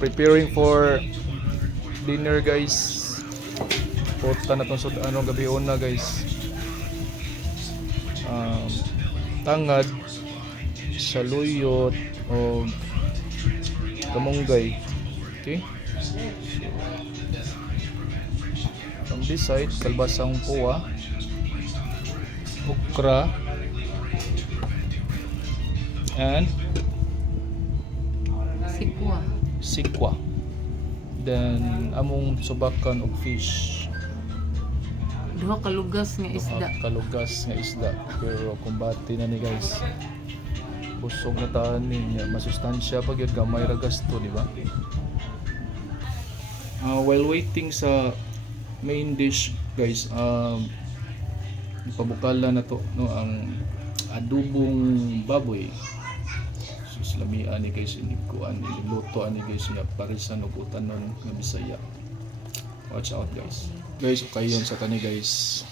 preparing for dinner guys. Porta na tong gabi una guys. Tangad, saluyot o kamunggay. Okay? From this side, kalbasang puwa, okra, and sikwa. Then among subakan og fish. Duha kalugas nga isda. Pero kumbati na ni guys. Busog na taan niya, masustansya pag yun gamay ra gasto, di ba? While waiting sa main dish guys, pabukala na to no ang adobong baboy. Lamian ni guys inikuan niluto ani guys niya parisan og utanon nga Bisaya. Watch out guys. Guys, kayon sa kani guys.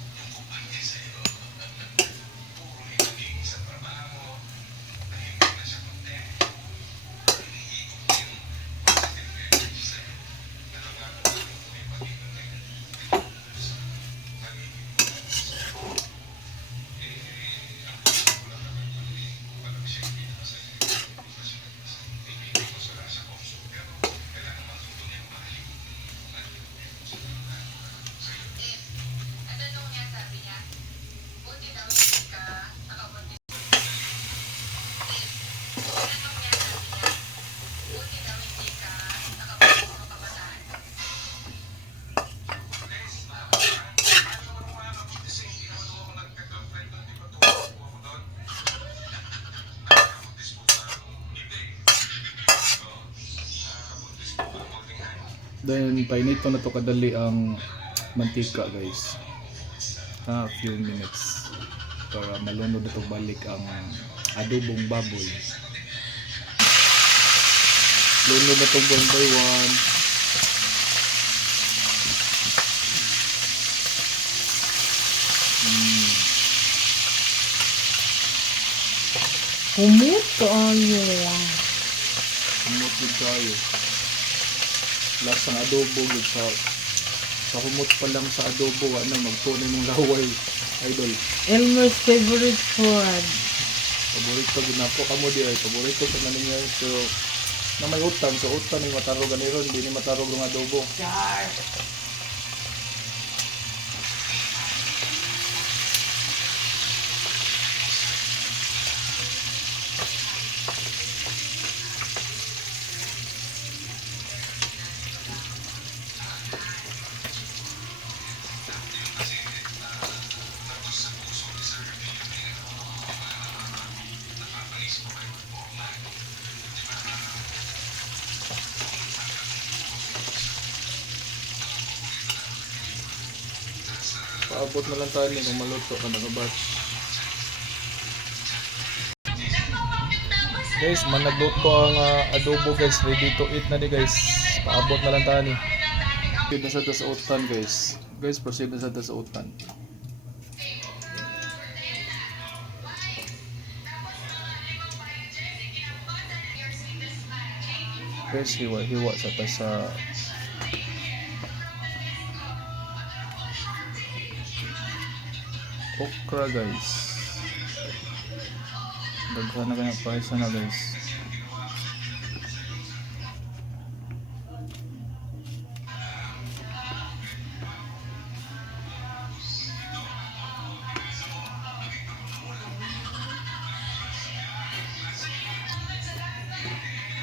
Then painito na to kadali ang mantika guys. A few minutes para malunod na to balik ang adobong baboy. Lunod na to one by one. Humot kayo. Humot kayo. Lasang adobo gud sa humot pa lang sa adobo ana magtunay mong laway idol. Elmer's favorite food. Paborito gid nako kamo di ay paborito sa naninyo so na may utang so utang ni matarog ani ron di ni matarog ng adobo. Paabot na lang tayo kung maluto ka naka-batch. Guys, managluto ang adobo guys. Ready to eat na di guys. Paabot na lang tayo ni. Proceed na sa tasautan guys. Guys, proceed na sa tasautan. Guys, hiwa-hiwa sa tasa. Okra guys. Daghan na kaya paisa na guys.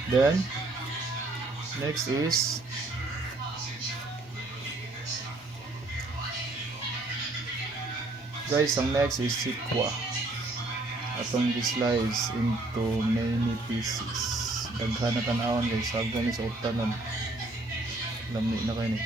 Then next is guys, ang next is sikwa. Atong slice into many pieces. Daghan na tanawan guys, sagdan ni sa utanon. Lami na kayo ni.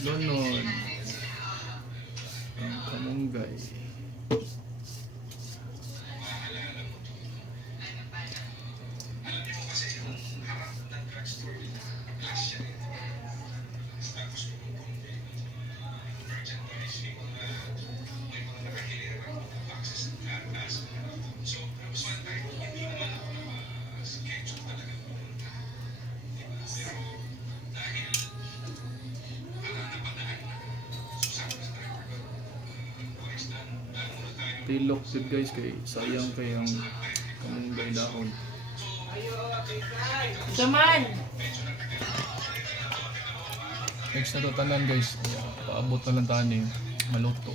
Lunod ang malunggay. Tilok yun guys, kay sayang kay ang kamunggay dahon. Saman! Next na to tanan guys, paabot na lang tani, maluto.